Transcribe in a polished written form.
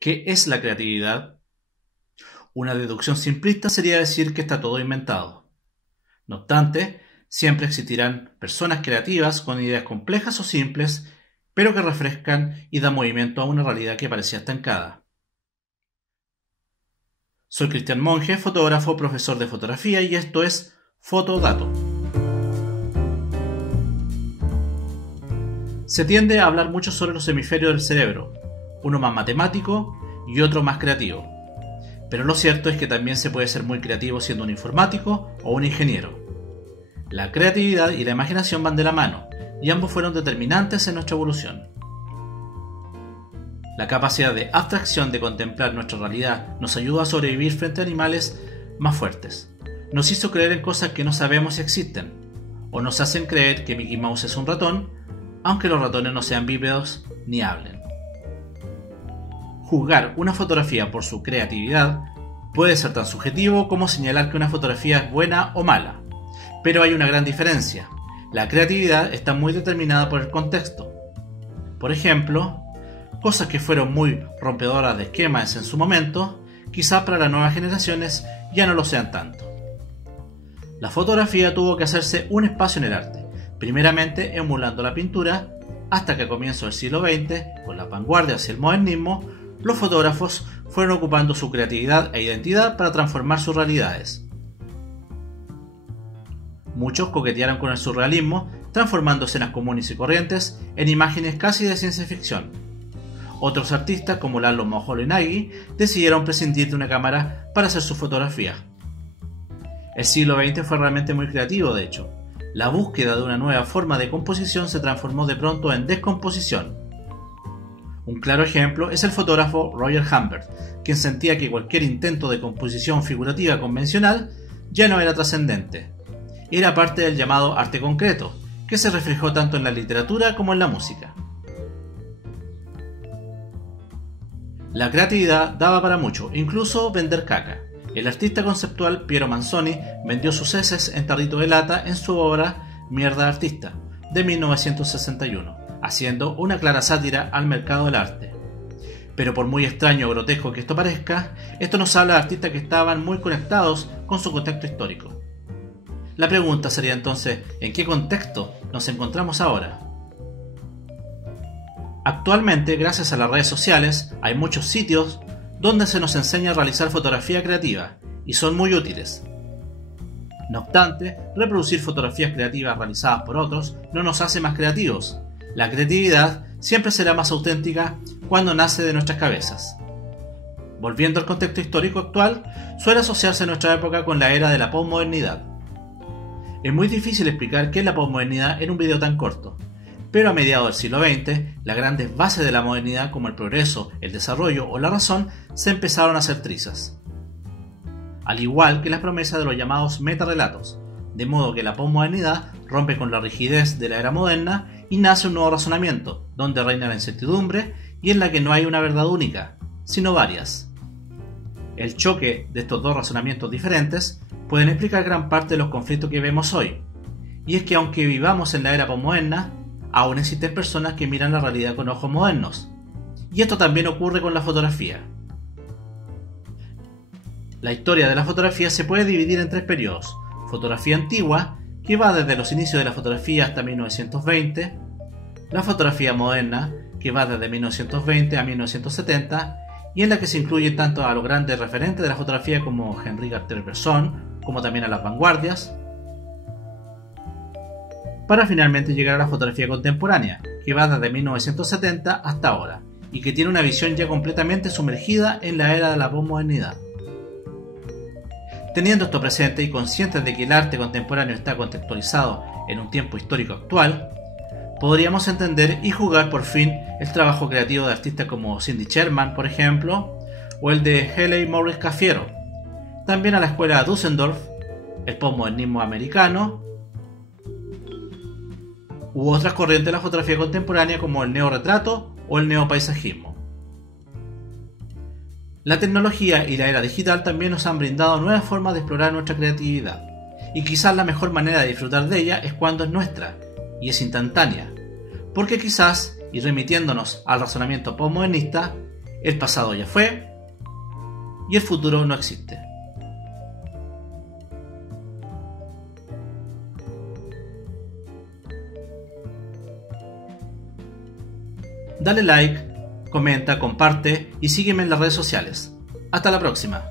¿Qué es la creatividad? Una deducción simplista sería decir que está todo inventado. No obstante, siempre existirán personas creativas con ideas complejas o simples, pero que refrescan y dan movimiento a una realidad que parecía estancada. Soy Cristian Monge, fotógrafo, profesor de fotografía, y esto es Fotodato. Se tiende a hablar mucho sobre los hemisferios del cerebro, uno más matemático y otro más creativo. Pero lo cierto es que también se puede ser muy creativo siendo un informático o un ingeniero. La creatividad y la imaginación van de la mano, y ambos fueron determinantes en nuestra evolución. La capacidad de abstracción de contemplar nuestra realidad nos ayuda a sobrevivir frente a animales más fuertes. Nos hizo creer en cosas que no sabemos si existen, o nos hacen creer que Mickey Mouse es un ratón, aunque los ratones no sean bípedos ni hablen. Juzgar una fotografía por su creatividad puede ser tan subjetivo como señalar que una fotografía es buena o mala, pero hay una gran diferencia. La creatividad está muy determinada por el contexto. Por ejemplo, cosas que fueron muy rompedoras de esquemas en su momento, quizás para las nuevas generaciones ya no lo sean tanto. La fotografía tuvo que hacerse un espacio en el arte, primeramente emulando la pintura, hasta que a comienzos del siglo XX, con las vanguardias y el modernismo, los fotógrafos fueron ocupando su creatividad e identidad para transformar sus realidades. Muchos coquetearon con el surrealismo, transformando escenas comunes y corrientes en imágenes casi de ciencia ficción. Otros artistas, como Laszlo Moholy-Nagy, decidieron prescindir de una cámara para hacer sus fotografías. El siglo XX fue realmente muy creativo, de hecho. La búsqueda de una nueva forma de composición se transformó de pronto en descomposición. Un claro ejemplo es el fotógrafo Roger Humbert, quien sentía que cualquier intento de composición figurativa convencional ya no era trascendente. Era parte del llamado arte concreto, que se reflejó tanto en la literatura como en la música. La creatividad daba para mucho, incluso vender caca. El artista conceptual Piero Manzoni vendió sus heces en tarrito de lata en su obra Mierda Artista, de 1961, haciendo una clara sátira al mercado del arte. Pero por muy extraño o grotesco que esto parezca, esto nos habla de artistas que estaban muy conectados con su contexto histórico. La pregunta sería entonces, ¿en qué contexto nos encontramos ahora? Actualmente, gracias a las redes sociales, hay muchos sitios donde se nos enseña a realizar fotografía creativa, y son muy útiles. No obstante, reproducir fotografías creativas realizadas por otros no nos hace más creativos. La creatividad siempre será más auténtica cuando nace de nuestras cabezas. Volviendo al contexto histórico actual, suele asociarse nuestra época con la era de la posmodernidad. Es muy difícil explicar qué es la posmodernidad en un video tan corto, pero a mediados del siglo XX, las grandes bases de la modernidad como el progreso, el desarrollo o la razón se empezaron a hacer trizas. Al igual que las promesas de los llamados metarrelatos, de modo que la posmodernidad rompe con la rigidez de la era moderna y nace un nuevo razonamiento, donde reina la incertidumbre y en la que no hay una verdad única, sino varias. El choque de estos dos razonamientos diferentes pueden explicar gran parte de los conflictos que vemos hoy, y es que aunque vivamos en la era posmoderna, aún existen personas que miran la realidad con ojos modernos, y esto también ocurre con la fotografía. La historia de la fotografía se puede dividir en tres periodos: fotografía antigua, que va desde los inicios de la fotografía hasta 1920, la fotografía moderna, que va desde 1920 a 1970, y en la que se incluyen tanto a los grandes referentes de la fotografía como Henri Cartier-Bresson, como también a las vanguardias, para finalmente llegar a la fotografía contemporánea, que va desde 1970 hasta ahora, y que tiene una visión ya completamente sumergida en la era de la posmodernidad. Teniendo esto presente y conscientes de que el arte contemporáneo está contextualizado en un tiempo histórico actual, podríamos entender y juzgar por fin el trabajo creativo de artistas como Cindy Sherman, por ejemplo, o el de Haley Morris Cafiero, también a la escuela de Düsseldorf, el posmodernismo americano, u otras corrientes de la fotografía contemporánea como el neorretrato o el neopaisajismo. La tecnología y la era digital también nos han brindado nuevas formas de explorar nuestra creatividad, y quizás la mejor manera de disfrutar de ella es cuando es nuestra, y es instantánea, porque quizás, y remitiéndonos al razonamiento postmodernista, El pasado ya fue y el futuro no existe. Dale like, comenta, comparte y sígueme en las redes sociales. Hasta la próxima.